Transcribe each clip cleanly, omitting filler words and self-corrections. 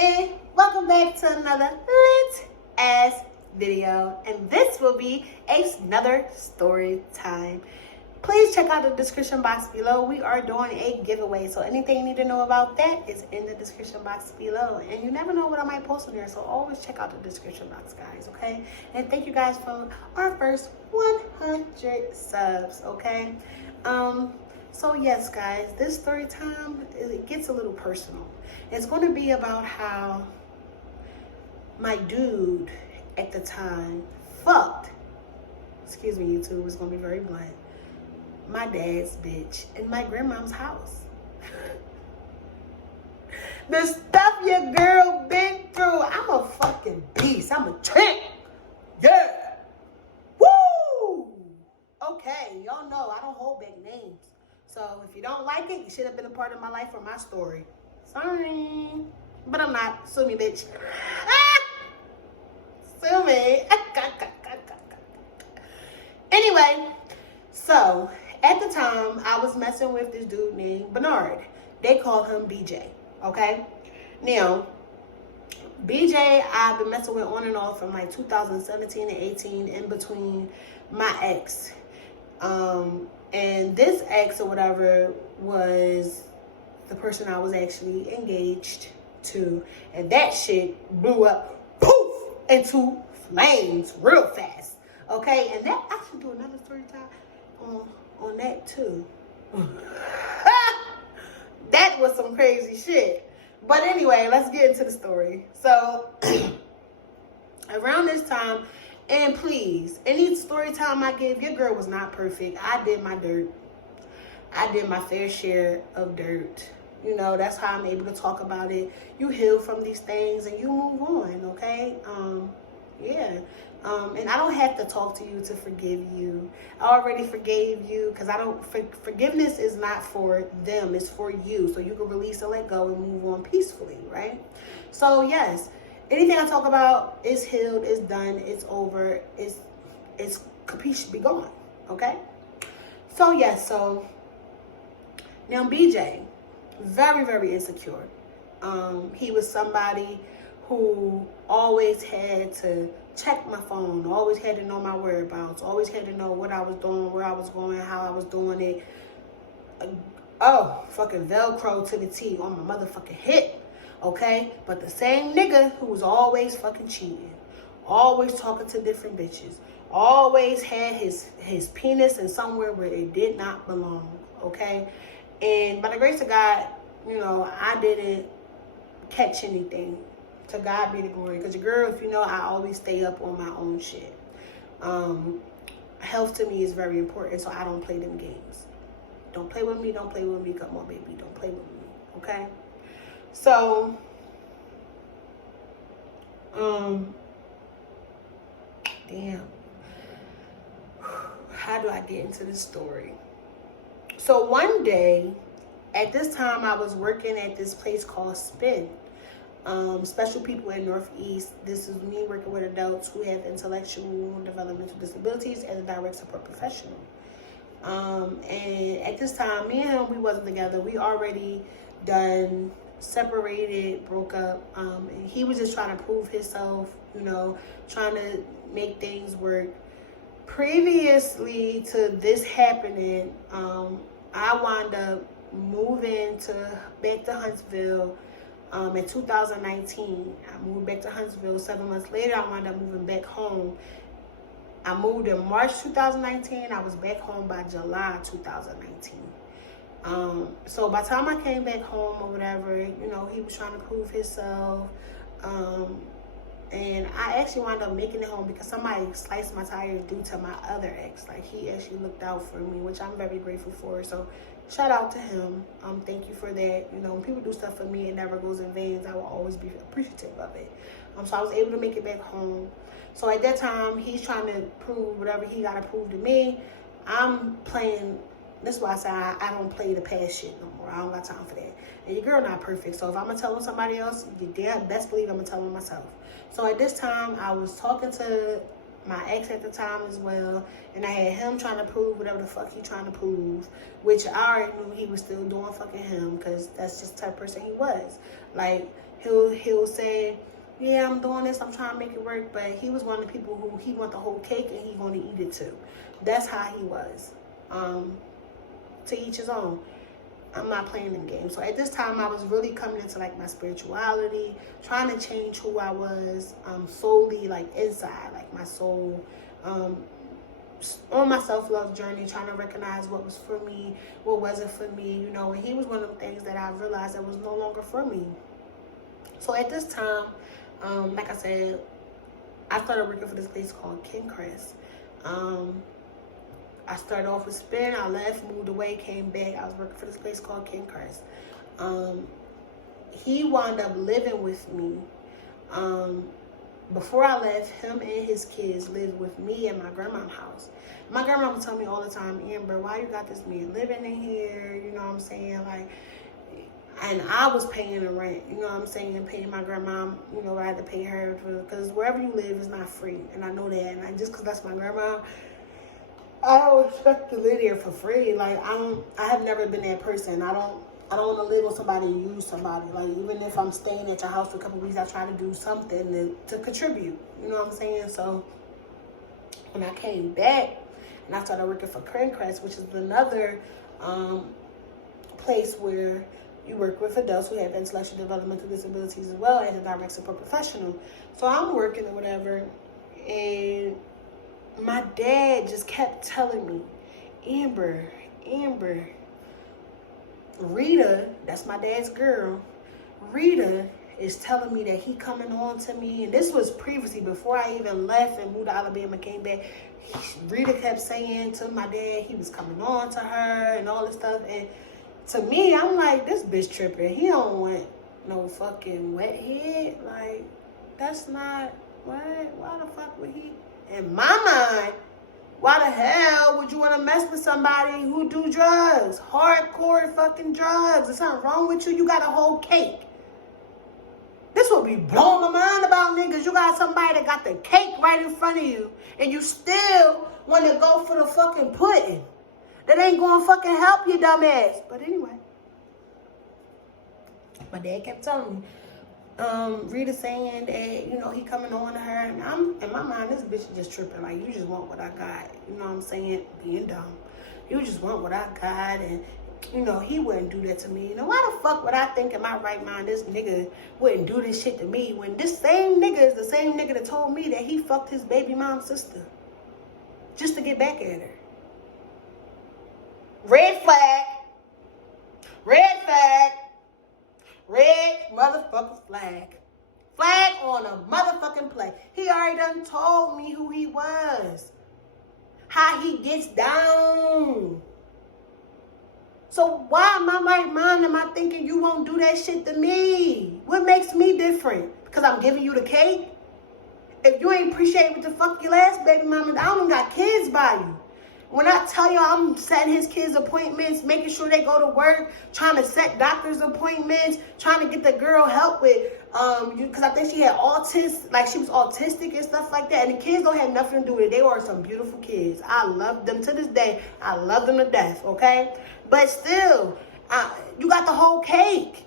and welcome back to another lit ass video, and this will be another story time. Please check out the description box below. We are doing a giveaway, so anything you need to know about that is in the description box below, and you never know what I might post on there, so always check out the description box, guys. Okay, and thank you guys for our first 100 subs. Okay, so yes, guys, this story time, it gets a little personal. It's going to be about how my dude at the time fucked, excuse me, YouTube, it's going to be very blunt, my dad's bitch in my grandma's house. The stuff your girl been through. I'm a fucking beast. I'm a champ. Yeah. Woo! Okay, y'all know I don't hold back names. So if you don't like it, you should have been a part of my life or my story. Sorry. But I'm not. Sue me, bitch. Sue me. Anyway, so at the time, I was messing with this dude named Bernard. They call him BJ, okay? Now, BJ, I've been messing with on and off from like 2017 and 18 in between my ex. And this ex or whatever was the person I was actually engaged to. And that shit blew up, poof, into flames real fast. Okay, and that, I should do another story time on that too. That was some crazy shit. But anyway, let's get into the story. So, around this time, and please, any story time I give, your girl was not perfect. I did my dirt. I did my fair share of dirt. You know, that's how I'm able to talk about it. You heal from these things and you move on, okay? Yeah. And I don't have to talk to you to forgive you. I already forgave you because forgiveness is not for them, it's for you. So you can release and let go and move on peacefully, right? So yes, anything I talk about is healed, it's done, it's over, it's capiche, be gone, okay? So yes, so now BJ, very, very insecure. He was somebody who always had to check my phone, always had to know my whereabouts, always had to know what I was doing, where I was going, how I was doing it. Oh, fucking Velcro to the T on my motherfucking hip, okay? But the same nigga who was always fucking cheating, always talking to different bitches, always had his penis in somewhere where it did not belong, okay? And by the grace of God, you know, I didn't catch anything. To God be the glory. Because your girl, if you know, I always stay up on my own shit. Health to me is very important, so I don't play them games. Don't play with me, don't play with me. Come on, baby, don't play with me, okay? So, damn. How do I get into this story? So one day, at this time, I was working at this place called Spin. Special people in Northeast. This is me working with adults who have intellectual and developmental disabilities as a direct support professional. And at this time, me and him, we wasn't together. We already done separated, broke up. And he was just trying to prove himself, you know, trying to make things work. Previously to this happening, I wound up moving back to Huntsville. In 2019, I moved back to Huntsville. 7 months later, I wound up moving back home. I moved in March 2019. I was back home by July 2019. So by the time I came back home or whatever, you know, he was trying to prove himself. And I actually wound up making it home because somebody sliced my tires due to my other ex. Like, he actually looked out for me, which I'm very grateful for. So shout out to him. Thank you for that. You know, when people do stuff for me, it never goes in vain. I will always be appreciative of it. So I was able to make it back home. So at that time, he's trying to prove whatever he got to prove to me. I'm playing. That's why I say I don't play the past shit no more. I don't got time for that. And your girl not perfect. So if I'm going to tell on somebody else, you best believe I'm going to tell on myself. So at this time, I was talking to my ex at the time as well, and I had him trying to prove whatever the fuck he trying to prove, which I already knew he was still doing fucking him, because that's just the type of person he was. Like, He'll say, yeah, I'm doing this, I'm trying to make it work, but he was one of the people who he want the whole cake and he gonna eat it too. That's how he was. To each his own. I'm not playing them games. So at this time, I was really coming into like my spirituality, trying to change who I was, solely like inside, like my soul, on my self-love journey, trying to recognize what was for me, what wasn't for me, you know. And he was one of the things that I realized that was no longer for me. So at this time, like I said, I started working for this place called King Crest. I started off with Spin, I left, moved away, came back. I was working for this place called King Crest. He wound up living with me. Before I left, him and his kids lived with me at my grandma's house. My grandma would tell me all the time, Amber, why you got this man living in here? You know what I'm saying? Like, and I was paying the rent, you know what I'm saying, paying my grandma, you know, I had to pay her, because wherever you live is not free, and I know that, and just because that's my grandma, I don't expect to live there for free. Like, I have never been that person. I don't want to live with somebody and use somebody. Like, even if I'm staying at your house for a couple of weeks, I try to do something to contribute, you know what I'm saying? So when I came back and I started working for King Crest, which is another place where you work with adults who have intellectual developmental disabilities as well as a direct support professional. So I'm working or whatever, and my dad just kept telling me, Amber, Rita, that's my dad's girl, Rita is telling me that he coming on to me. And this was previously, before I even left and moved to Alabama, came back. Rita kept saying to my dad he was coming on to her and all this stuff. And to me, I'm like, this bitch tripping. He don't want no fucking wet head. Like, that's not, what? Why the fuck would he? In my mind, why the hell would you want to mess with somebody who do drugs? Hardcore fucking drugs. There's something wrong with you. You got a whole cake. This will be blowing my mind about niggas. You got somebody that got the cake right in front of you, and you still want to go for the fucking pudding. That ain't going to fucking help you, dumbass. But anyway, my dad kept telling me, Rita saying that, you know, he coming on to her, and I'm, in my mind, this bitch is just tripping. Like, you just want what I got. You know what I'm saying? Being dumb. You just want what I got, and, you know, he wouldn't do that to me. You know, why the fuck would I think in my right mind this nigga wouldn't do this shit to me when this same nigga is the same nigga that told me that he fucked his baby mom's sister just to get back at her? Red flag. Red flag. Red motherfucking flag. Flag on a motherfucking play. He already done told me who he was. How he gets down. So why in my right mind am I thinking you won't do that shit to me? What makes me different? Because I'm giving you the cake? If you ain't appreciate what the fuck your last baby mama, I don't got kids by you. When I tell you I'm setting his kids' appointments, making sure they go to work, trying to set doctor's appointments, trying to get the girl help with, because I think she had like she was autistic and stuff like that. And the kids don't have nothing to do with it. They were some beautiful kids. I love them to this day. I love them to death, okay? But still, you got the whole cake.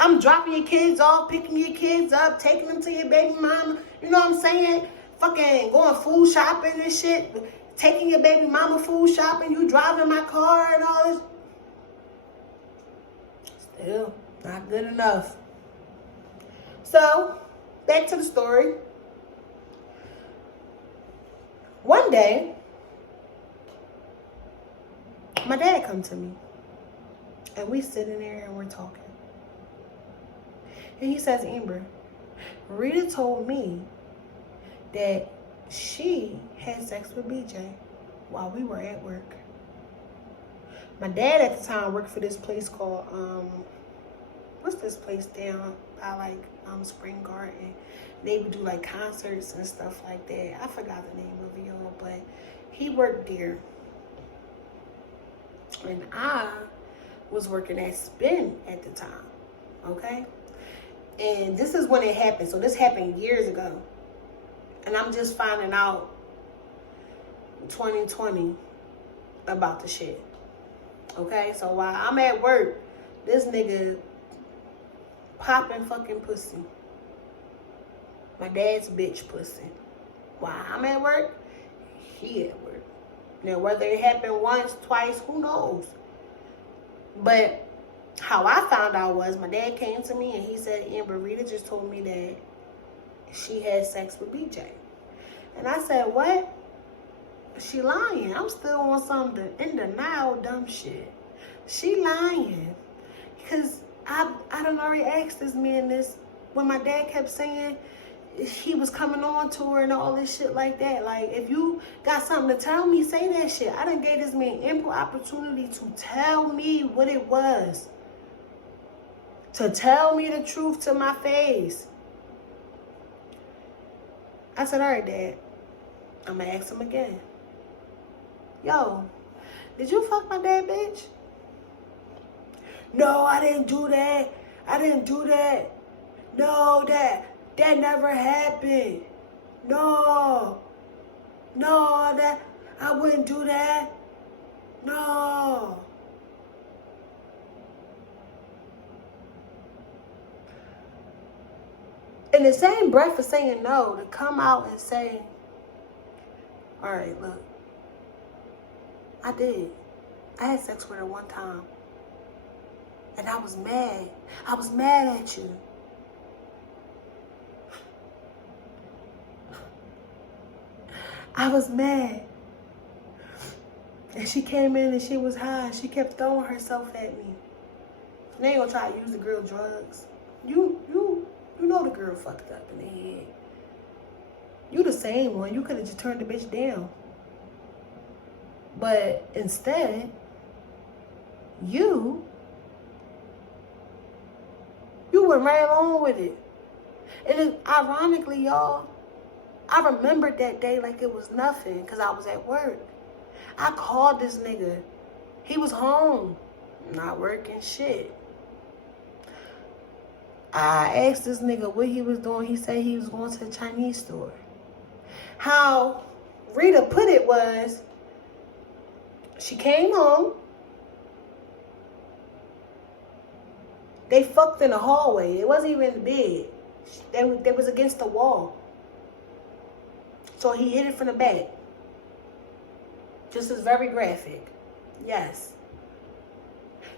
I'm dropping your kids off, picking your kids up, taking them to your baby mama. You know what I'm saying? Fucking going food shopping and shit. Taking your baby mama food shopping, you driving my car and all this. Still not good enough. So, back to the story. One day, my dad come to me. And we sitting there and we're talking. And he says, Amber, Rita told me that she had sex with BJ while we were at work. My dad at the time worked for this place called, what's this place down by like Spring Garden? They would do like concerts and stuff like that. I forgot the name of it, y'all, but he worked there. And I was working at Spin at the time, okay? And this is when it happened. So this happened years ago. And I'm just finding out 2020 about the shit. Okay? So while I'm at work, this nigga popping fucking pussy. My dad's bitch pussy. While I'm at work, he at work. Now, whether it happened once, twice, who knows? But how I found out was my dad came to me and he said, Amber, Rita just told me that she had sex with BJ. And I said, what? She lying. I'm still on some in denial dumb shit. She lying. Because I done already asked this man this when my dad kept saying he was coming on to her and all this shit like that. Like, if you got something to tell me, say that shit. I done gave this man ample opportunity to tell me what it was. To tell me the truth to my face. I said, all right, Dad. I'm going to ask him again. Yo, did you fuck my dad, bitch? No, I didn't do that. I didn't do that. No, that never happened. No, that I wouldn't do that. No. In the same breath of saying no, to come out and say, all right, look, I did. I had sex with her one time. And I was mad. I was mad at you. I was mad. And she came in and she was high. She kept throwing herself at me. And they gonna try to use the girl drugs. You know the girl fucked up in the head. You the same one. You could have just turned the bitch down. But instead, you went right along with it. And ironically, y'all, I remembered that day like it was nothing because I was at work. I called this nigga. He was home, not working shit. I asked this nigga what he was doing. He said he was going to the Chinese store. How Rita put it was, she came home. They fucked in the hallway. It wasn't even in the bed. They was against the wall. So he hit it from the back. Just as very graphic. Yes.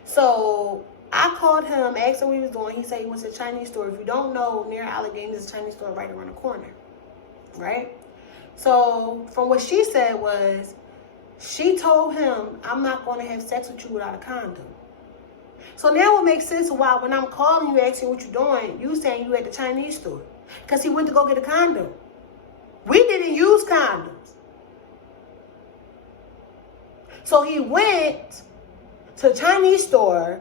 So I called him, asked him what he was doing. He said he went to the Chinese store. If you don't know, near Allegheny, there's a Chinese store right around the corner. Right? So from what she said was, she told him, I'm not going to have sex with you without a condom. So now it makes sense why when I'm calling you asking what you're doing, you saying you at the Chinese store. Because he went to go get a condom. We didn't use condoms. So he went to the Chinese store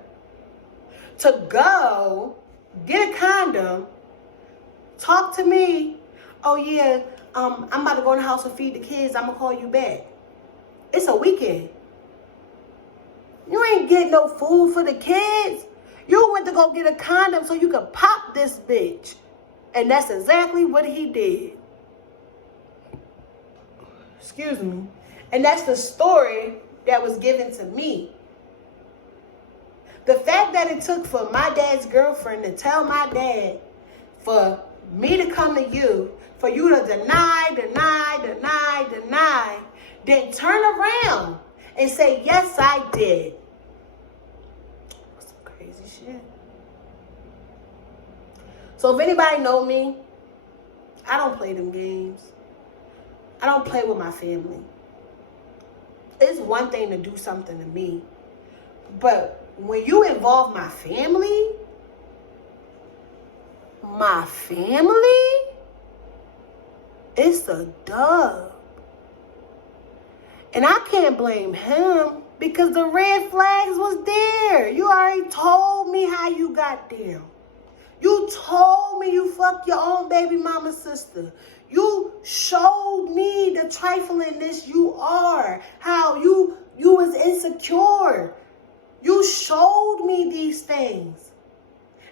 to go get a condom, talk to me. Oh yeah, I'm about to go in the house and feed the kids. I'm going to call you back. It's a weekend. You ain't getting no food for the kids. You went to go get a condom so you could pop this bitch. And that's exactly what he did. Excuse me. And that's the story that was given to me. The fact that it took for my dad's girlfriend to tell my dad, for me to come to you, for you to deny, then turn around and say, yes, I did. That's some crazy shit. So if anybody know me, I don't play them games. I don't play with my family. It's one thing to do something to me. But when you involve my family, it's a dub. And I can't blame him because the red flags was there. You already told me how you got there. You told me you fucked your own baby mama's sister. You showed me the triflingness you are. How you was insecure. You showed me these things.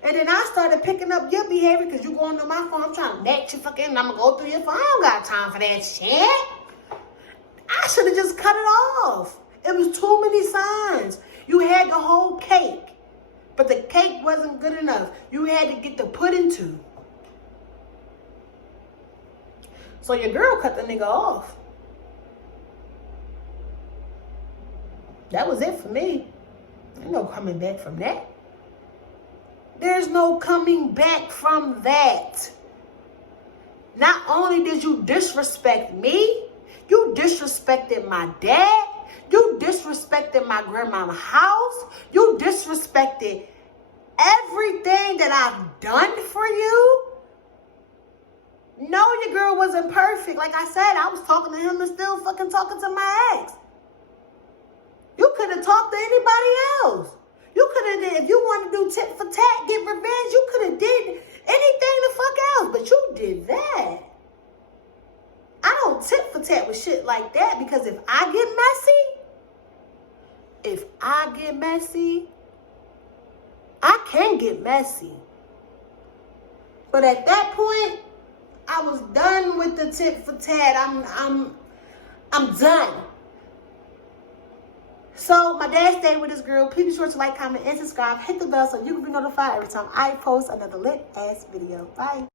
And then I started picking up your behavior because you going to my phone. I'm trying to match your fucking, I'm going to go through your phone. I don't got time for that shit. I should have just cut it off. It was too many signs. You had the whole cake. But the cake wasn't good enough. You had to get the pudding too. So your girl cut the nigga off. That was it for me. There's no coming back from that. There's no coming back from that. Not only did you disrespect me, you disrespected my dad, you disrespected my grandma's house, you disrespected everything that I've done for you. No, your girl wasn't perfect. Like I said, I was talking to him and still fucking talking to my ex. You could have talked to anybody else. You could have did, if you want to do tit for tat, get revenge, you could have did anything the fuck else. But you did that. I don't tit for tat with shit like that, because if I get messy, I can get messy. But at that point, I was done with the tit for tat. I'm done. So my dad stayed with this girl. Please be sure to like, comment, and subscribe. Hit the bell so you can be notified every time I post another lit ass video. Bye.